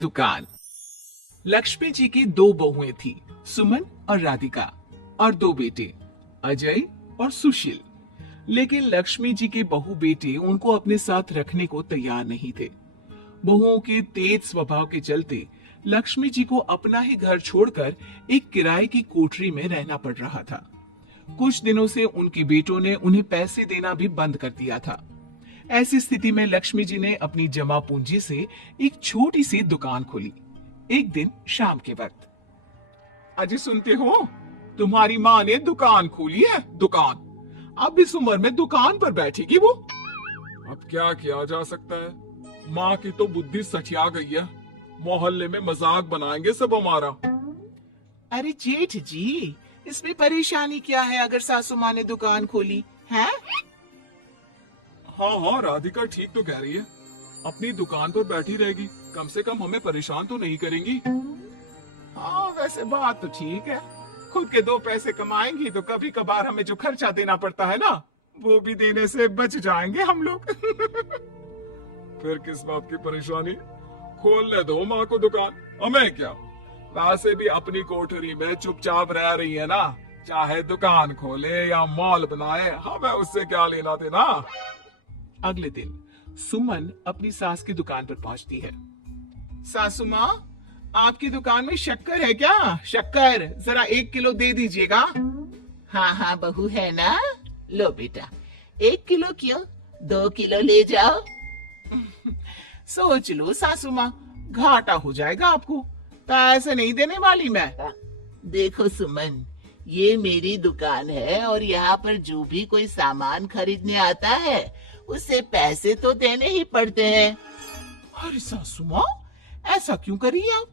दुकान। लक्ष्मी जी की दो बहुएं थी, सुमन और राधिका, और दो बेटे, अजय और सुशील। लेकिन लक्ष्मी जी के बहू बेटे उनको अपने साथ रखने को तैयार नहीं थे। बहुओं के तेज स्वभाव के चलते लक्ष्मी जी को अपना ही घर छोड़कर एक किराए की कोठरी में रहना पड़ रहा था। कुछ दिनों से उनके बेटों ने उन्हें पैसे देना भी बंद कर दिया था। ऐसी स्थिति में लक्ष्मी जी ने अपनी जमा पूंजी से एक छोटी सी दुकान खोली। एक दिन शाम के वक्त, अजी सुनते हो, तुम्हारी माँ ने दुकान खोली है। दुकान अब इस उम्र में दुकान पर बैठेगी वो। अब क्या किया जा सकता है, माँ की तो बुद्धि सठिया गई है। मोहल्ले में मजाक बनाएंगे सब हमारा। अरे जेठ जी, इसमें परेशानी क्या है अगर सासू माँ ने दुकान खोली है? हाँ हाँ, राधिका ठीक तो कह रही है। अपनी दुकान पर बैठी रहेगी, कम से कम हमें परेशान तो नहीं करेंगी। हाँ वैसे बात तो ठीक है, खुद के दो पैसे कमाएंगी तो कभी कभार हमें जो खर्चा देना पड़ता है ना, वो भी देने से बच जाएंगे हम लोग। फिर किस बात की परेशानी, खोलने दो माँ को दुकान, हमें क्या। वैसे भी अपनी कोठरी में चुपचाप रह रही है ना, चाहे दुकान खोले या मॉल बनाए, हमें उससे क्या लेना देना। अगले दिन सुमन अपनी सास की दुकान पर पहुंचती है। सासू माँ, आपकी दुकान में शक्कर है क्या? शक्कर जरा 1 किलो दे दीजिएगा। हाँ हाँ बहू है ना, लो बेटा 1 किलो क्यों, 2 किलो ले जाओ। सोच लो सासू माँ, घाटा हो जाएगा आपको, पैसे नहीं देने वाली मैं। देखो सुमन, ये मेरी दुकान है और यहाँ पर जो भी कोई सामान खरीदने आता है उसे पैसे तो देने ही पड़ते हैं। अरे सासू माँ, ऐसा क्यों कर रही है आप?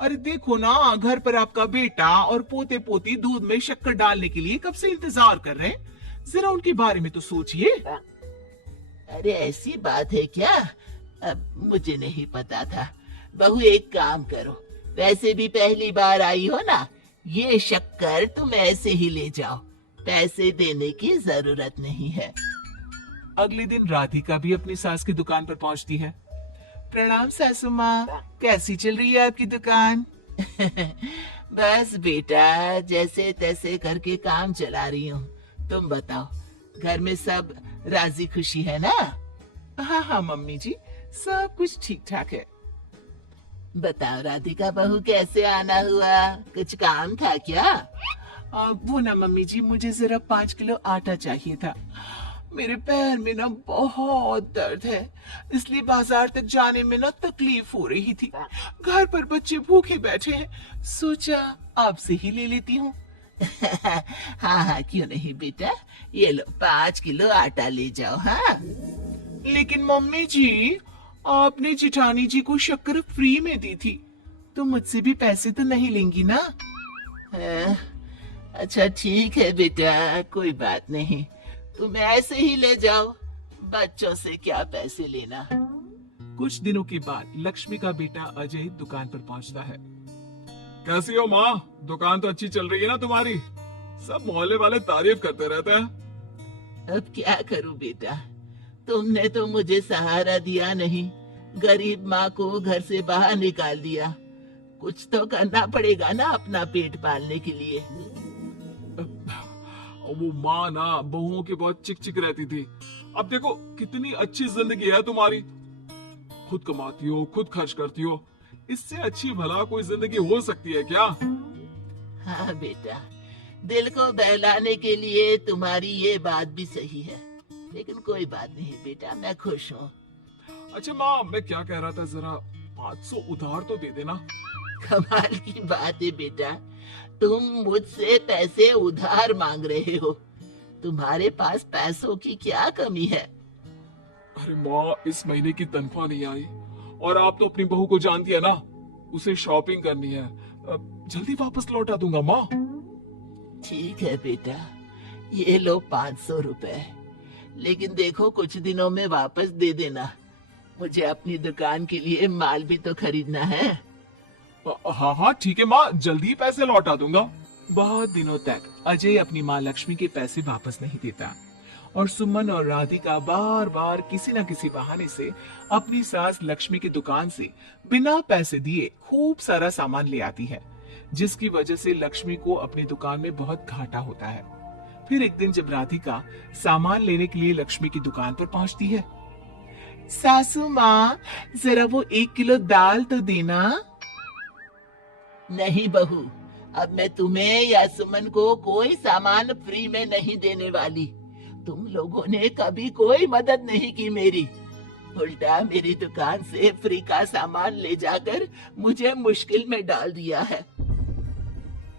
अरे देखो ना, घर पर आपका बेटा और पोते पोती दूध में शक्कर डालने के लिए कब से इंतजार कर रहे हैं। जरा उनके बारे में तो सोचिए। अरे ऐसी बात है क्या? अब मुझे नहीं पता था। बहू एक काम करो, वैसे भी पहली बार आई हो ना, ये शक्कर तुम ऐसे ही ले जाओ, पैसे देने की जरूरत नहीं है। अगले दिन राधिका भी अपनी सास की दुकान पर पहुंचती है। प्रणाम सासू माँ, कैसी चल रही है आपकी दुकान? बस बेटा, जैसे तैसे करके काम चला रही हूँ। तुम बताओ, घर में सब राजी खुशी है ना? हाँ हाँ मम्मी जी, सब कुछ ठीक ठाक है। बताओ राधिका बहू, कैसे आना हुआ, कुछ काम था क्या? वो ना मम्मी जी, मुझे जरा 5 किलो आटा चाहिए था। मेरे पैर में ना बहुत दर्द है, इसलिए बाजार तक जाने में ना तकलीफ हो रही थी। घर पर बच्चे भूखे बैठे हैं, सोचा आपसे ही ले लेती हूँ। हाँ हाँ क्यों नहीं बेटा, ये लो 5 किलो आटा ले जाओ। हाँ लेकिन मम्मी जी, आपने जिठानी जी को शक्कर फ्री में दी थी, तो मुझसे भी पैसे तो नहीं लेंगी ना? अच्छा ठीक है बेटा, कोई बात नहीं, तुम ऐसे ही ले जाओ, बच्चों से क्या पैसे लेना। कुछ दिनों के बाद लक्ष्मी का बेटा अजय दुकान पर पहुंचता है। कैसी हो माँ, दुकान तो अच्छी चल रही है ना तुम्हारी, सब मोहल्ले वाले तारीफ करते रहते हैं। अब क्या करूं बेटा, तुमने तो मुझे सहारा दिया नहीं, गरीब माँ को घर से बाहर निकाल दिया। कुछ तो करना पड़ेगा ना अपना पेट पालने के लिए। वो माँ ना बहुओं की बहुत चिक चिक रहती थी, अब देखो कितनी अच्छी जिंदगी है तुम्हारी, खुद कमाती हो, खुद खर्च करती हो, इससे अच्छी भला कोई जिंदगी हो सकती है क्या? हाँ बेटा, दिल को बहलाने के लिए तुम्हारी ये बात भी सही है, लेकिन कोई बात नहीं बेटा, मैं खुश हूँ। अच्छा माँ, मैं क्या कह रहा था, जरा 500 उधार तो दे देना। कमाल की बात है बेटा, तुम मुझसे पैसे उधार मांग रहे हो, तुम्हारे पास पैसों की क्या कमी है? अरे माँ, इस महीने की तनख्वाह नहीं आई और आप तो अपनी बहू को जानती है ना, उसे शॉपिंग करनी है, जल्दी वापस लौटा दूंगा माँ। ठीक है बेटा, ये लो 500 रुपए, लेकिन देखो कुछ दिनों में वापस दे देना, मुझे अपनी दुकान के लिए माल भी तो खरीदना है। हाँ हाँ ठीक है माँ, जल्दी पैसे लौटा दूंगा। बहुत दिनों तक अजय अपनी माँ लक्ष्मी के पैसे वापस नहीं देता और सुमन और राधिका बार बार किसी न किसी बहाने से अपनी सास लक्ष्मी की दुकान से बिना पैसे दिए खूब सारा सामान ले आती है, जिसकी वजह से लक्ष्मी को अपनी दुकान में बहुत घाटा होता है। फिर एक दिन जब राधिका सामान लेने के लिए लक्ष्मी की दुकान पर पहुंचती है, सासू माँ जरा वो 1 किलो दाल तो देना। नहीं बहू, अब मैं तुम्हें या सुमन को कोई सामान फ्री में नहीं देने वाली। तुम लोगों ने कभी कोई मदद नहीं की मेरी, उल्टा मेरी दुकान से फ्री का सामान ले जाकर मुझे मुश्किल में डाल दिया है।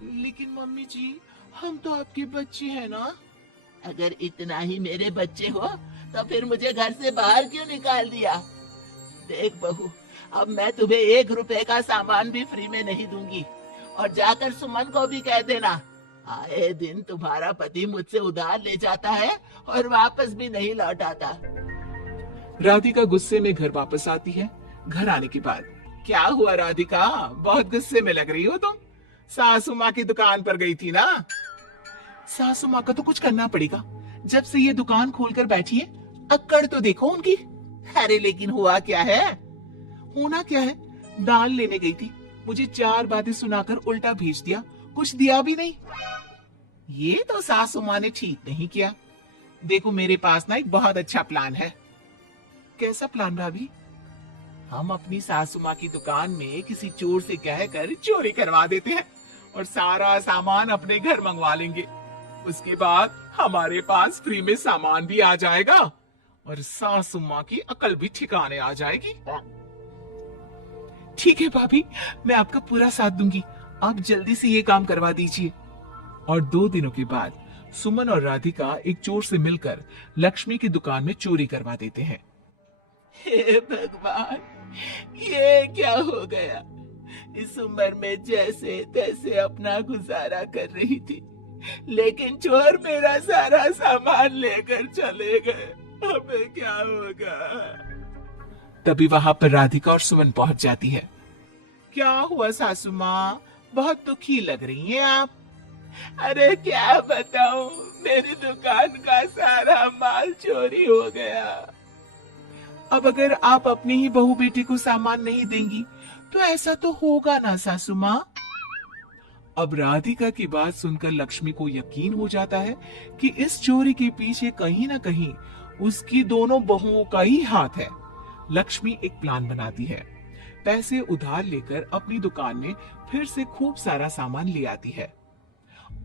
लेकिन मम्मी जी, हम तो आपके बच्चे हैं ना। अगर इतना ही मेरे बच्चे हो तो फिर मुझे घर से बाहर क्यों निकाल दिया? देख बहू, अब मैं तुम्हें 1 रुपए का सामान भी फ्री में नहीं दूंगी, और जाकर सुमन को भी कह देना, आए दिन तुम्हारा पति मुझसे उधार ले जाता है और वापस भी नहीं लौट आता। राधिका गुस्से में घर वापस आती है। घर आने के बाद, क्या हुआ राधिका, बहुत गुस्से में लग रही हो तुम? सासू माँ की दुकान पर गई थी ना? सासू माँ का तो कुछ करना पड़ेगा, जब से ये दुकान खोलकर बैठी है, अक्कड़ तो देखो उनकी। अरे लेकिन हुआ क्या है? होना क्या है, दाल लेने गई थी, मुझे 4 बातें सुनाकर उल्टा भेज दिया, कुछ दिया भी नहीं। ये तो सासू माँ ने ठीक नहीं किया। देखो मेरे पास ना एक बहुत अच्छा प्लान है। कैसा प्लान भाभी? हम अपनी सासू माँ की दुकान में किसी चोर से कहकर चोरी करवा देते हैं और सारा सामान अपने घर मंगवा लेंगे। उसके बाद हमारे पास फ्री में सामान भी आ जाएगा और सासू माँ की अकल भी ठिकाने आ जाएगी। ठीक है भाभी, मैं आपका पूरा साथ दूंगी, आप जल्दी से ये काम करवा दीजिए। और 2 दिनों के बाद सुमन और राधिका एक चोर से मिलकर लक्ष्मी की दुकान में चोरी करवा देते हैं। हे भगवान, ये क्या हो गया? इस उम्र में जैसे तैसे अपना गुजारा कर रही थी, लेकिन चोर मेरा सारा सामान लेकर चले गए। हमें क्या होगा? तभी वहां पर राधिका और सुमन पहुंच जाती है। क्या हुआ सासू माँ, बहुत दुखी लग रही हैं आप? अरे क्या बताऊं, मेरी दुकान का सारा माल चोरी हो गया। अब अगर आप अपनी ही बहू बेटी को सामान नहीं देंगी तो ऐसा तो होगा ना सासू माँ। अब राधिका की बात सुनकर लक्ष्मी को यकीन हो जाता है कि इस चोरी के पीछे कहीं ना कहीं उसकी दोनों बहुओं का ही हाथ है। लक्ष्मी एक प्लान बनाती है, पैसे उधार लेकर अपनी दुकान में फिर से खूब सारा सामान ले आती है।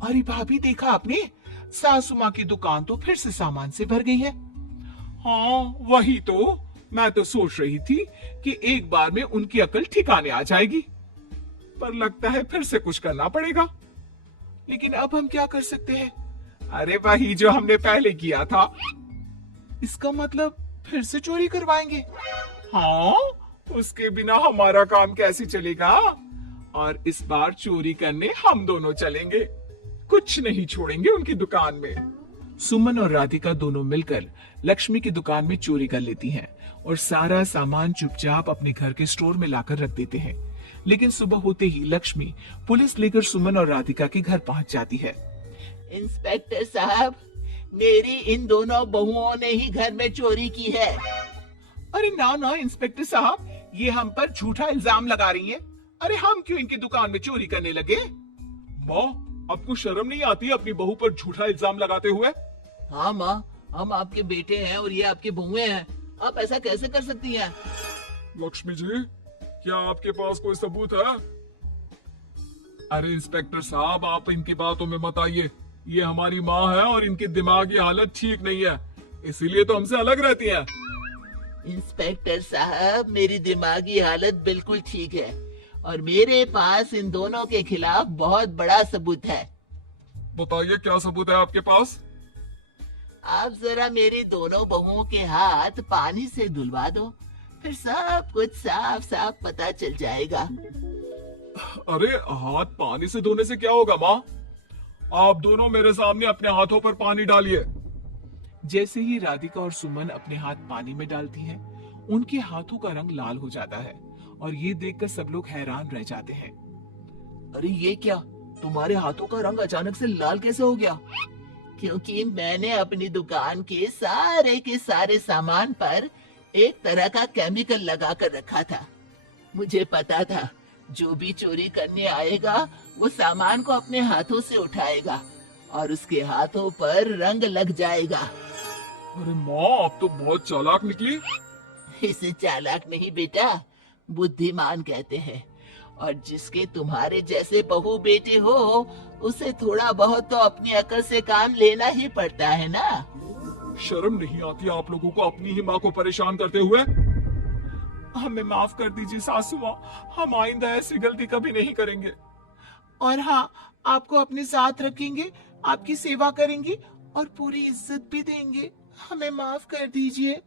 अरे भाभी, देखा आपने, सासू माँ की दुकान तो फिर से सामान से भर गई है। हाँ वही तो, मैं तो सोच रही थी कि एक बार में उनकी अकल ठिकाने आ जाएगी, पर लगता है फिर से कुछ करना पड़ेगा। लेकिन अब हम क्या कर सकते हैं? अरे वही जो हमने पहले किया था। इसका मतलब फिर से चोरी करवाएंगे? हाँ, उसके बिना हमारा काम कैसे चलेगा? और इस बार चोरी करने हम दोनों चलेंगे, कुछ नहीं छोड़ेंगे उनकी दुकान में। सुमन और राधिका दोनों मिलकर लक्ष्मी की दुकान में चोरी कर लेती हैं और सारा सामान चुपचाप अपने घर के स्टोर में लाकर रख देते हैं। लेकिन सुबह होते ही लक्ष्मी पुलिस लेकर सुमन और राधिका के घर पहुंच जाती है। इंस्पेक्टर साहब, मेरी इन दोनों बहुओं ने ही घर में चोरी की है। अरे ना ना इंस्पेक्टर साहब, ये हम पर झूठा इल्जाम लगा रही हैं। अरे हम क्यों इनकी दुकान में चोरी करने लगे? माँ, आपको शर्म नहीं आती अपनी बहू पर झूठा इल्जाम लगाते हुए? हाँ माँ, हम आपके बेटे हैं और ये आपकी बहुएं हैं, आप ऐसा कैसे कर सकती हैं? लक्ष्मी जी, क्या आपके पास कोई सबूत है? अरे इंस्पेक्टर साहब, आप इनकी बातों में मत आइए। ये हमारी माँ है और इनकी दिमागी हालत ठीक नहीं है, इसीलिए तो हमसे अलग रहती है। इंस्पेक्टर साहब, मेरी दिमागी हालत बिल्कुल ठीक है और मेरे पास इन दोनों के खिलाफ बहुत बड़ा सबूत है। बताइए, क्या सबूत है आपके पास? आप जरा मेरी दोनों बहुओं के हाथ पानी से धुलवा दो, फिर सब कुछ साफ साफ पता चल जाएगा। अरे हाथ पानी से धोने से क्या होगा माँ? आप दोनों मेरे सामने अपने हाथों पर पानी डालिए। जैसे ही राधिका और सुमन अपने हाथ पानी में डालती हैं, उनके हाथों का रंग लाल हो जाता है और ये देखकर सब लोग हैरान रह जाते हैं। अरे ये क्या, तुम्हारे हाथों का रंग अचानक से लाल कैसे हो गया? क्योंकि मैंने अपनी दुकान के सारे सामान पर एक तरह का केमिकल लगा कर रखा था। मुझे पता था जो भी चोरी करने आएगा वो सामान को अपने हाथों से उठाएगा और उसके हाथों पर रंग लग जाएगा। अरे माँ, आप तो बहुत चालाक निकली। इसे चालाक नहीं बेटा, बुद्धिमान कहते हैं। और जिसके तुम्हारे जैसे बहू बेटे हो उसे थोड़ा बहुत तो अपनी अकल से काम लेना ही पड़ता है ना। शर्म नहीं आती आप लोगों को अपनी ही माँ को परेशान करते हुए? हमें माफ कर दीजिए सासू माँ, हम आइंदा ऐसी गलती कभी नहीं करेंगे। और हाँ, आपको अपने साथ रखेंगे, आपकी सेवा करेंगे और पूरी इज्जत भी देंगे। हमें माफ कर दीजिए।